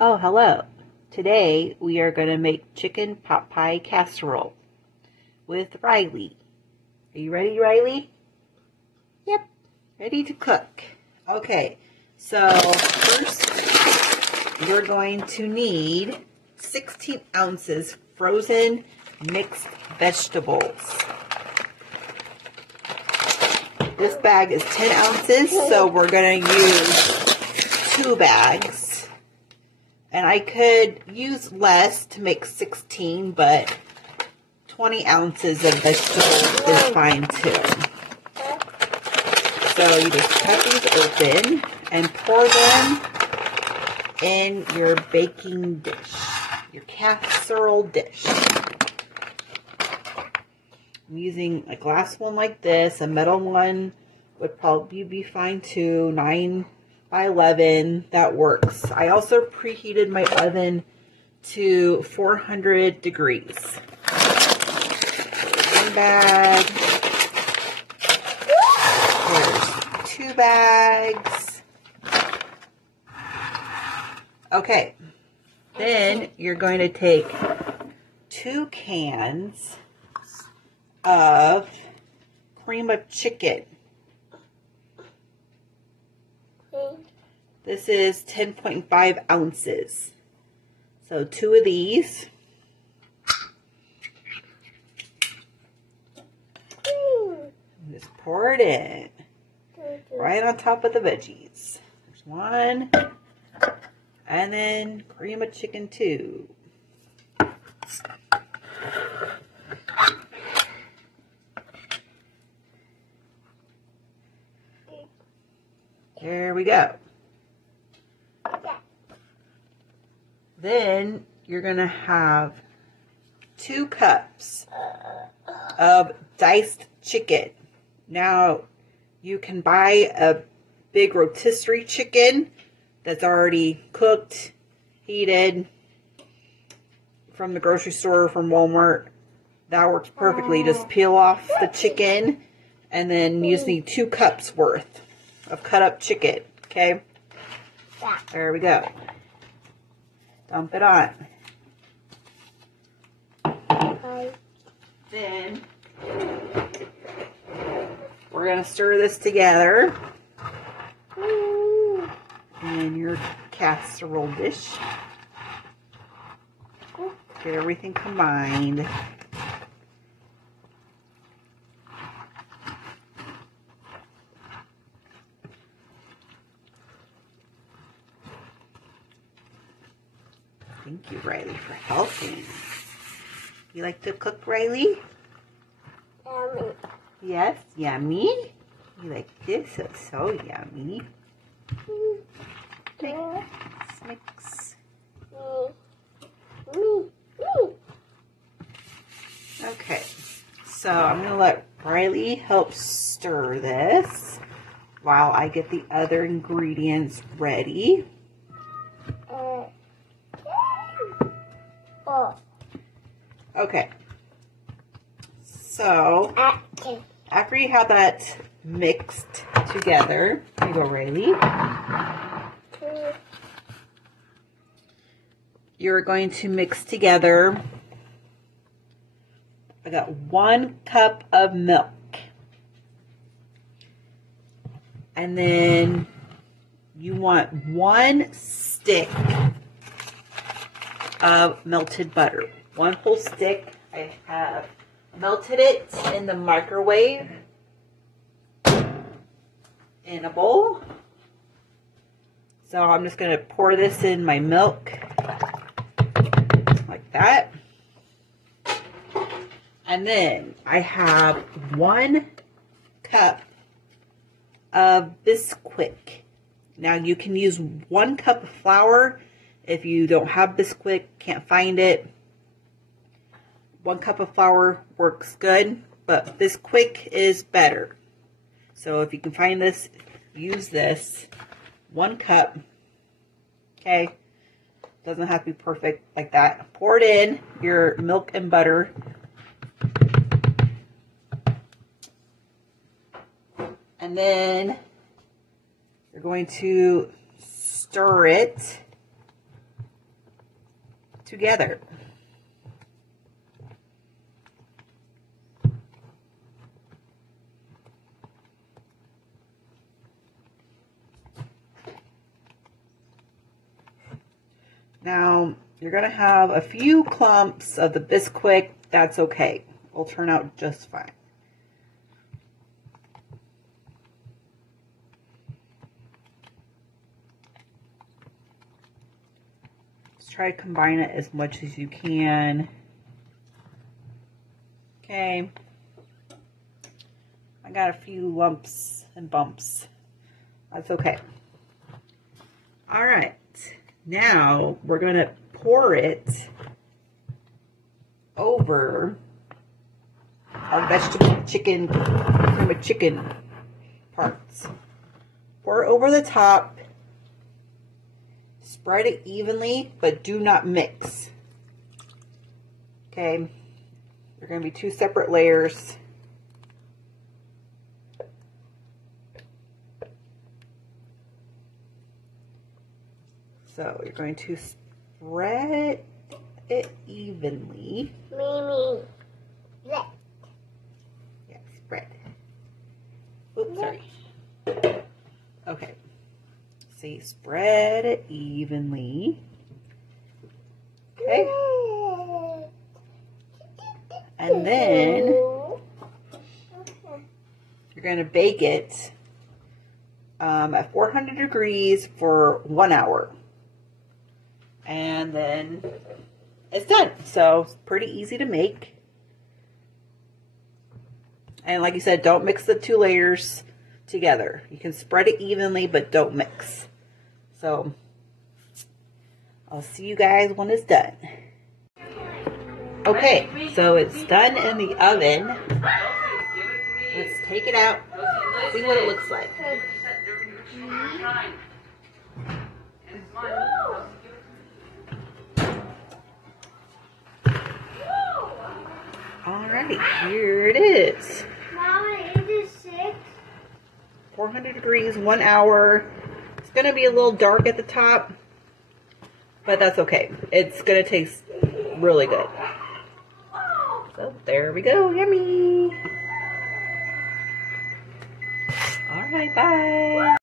Oh, hello. Today we are going to make chicken pot pie casserole with Riley. Are you ready, Riley? Yep, ready to cook. Okay, so first you're going to need 16 ounces frozen mixed vegetables. This bag is 10 ounces, so we're going to use 2 bags. And I could use less to make 16, but 20 ounces of vegetables is fine too. So you just cut these open and pour them in your baking dish, your casserole dish. I'm using a glass one like this. A metal one would probably be fine too. 9 by 11, that works. I also preheated my oven to 400 degrees. One bag. There's 2 bags. Okay. Then you're going to take 2 cans of cream of chicken. This is 10.5 ounces. So 2 of these. Just pour it in. Right on top of the veggies. There's 1. And then cream of chicken 2. There we go. Then you're going to have 2 cups of diced chicken. Now, you can buy a big rotisserie chicken that's already cooked, heated from the grocery store or from Walmart. That works perfectly. Just peel off the chicken and then you just need 2 cups worth of cut up chicken. Okay? There we go. Dump it on. Then we're going to stir this together in your casserole dish. Get everything combined. Thank you, Riley, for helping. You like to cook, Riley? Yummy. Yes, yummy. You like this? It's so yummy. Mix. Okay, so I'm going to let Riley help stir this while I get the other ingredients ready. Okay, so after you have that mixed together, here you go, Riley. You're going to mix together, I got 1 cup of milk. And then you want 1 stick of melted butter. 1 whole stick. I have melted it in the microwave in a bowl. So I'm just going to pour this in my milk like that. And then I have 1 cup of bisquick. Now you can use 1 cup of flour if you don't have bisquick, can't find it. 1 cup of flour works good, but bisquick is better. So if you can find this, use this. 1 cup. Okay. Doesn't have to be perfect like that. Pour it in your milk and butter. And then you're going to stir it together. Now, you're going to have a few clumps of the bisquick. That's okay. It'll turn out just fine. Just try to combine it as much as you can. Okay. I got a few lumps and bumps. That's okay. All right. Now we're going to pour it over our vegetable chicken, cream of chicken parts. Pour it over the top. Spread it evenly, but do not mix. Okay. They're going to be two separate layers. So you're going to spread it evenly. Mimi. Yeah, spread. Oops, sorry. Okay. See, spread it evenly. Okay. And then you're going to bake it at 400 degrees for 1 hour. And then it's done. So it's pretty easy to make. And like you said, don't mix the two layers together. You can spread it evenly, but don't mix. So I'll see you guys when it's done. Okay, so it's done in the oven. Let's take it out, see what it looks like. Alright, here it is. Mama, it is 6. 400 degrees, 1 hour. It's going to be a little dark at the top, but that's okay. It's going to taste really good. So there we go, yummy. Alright, bye.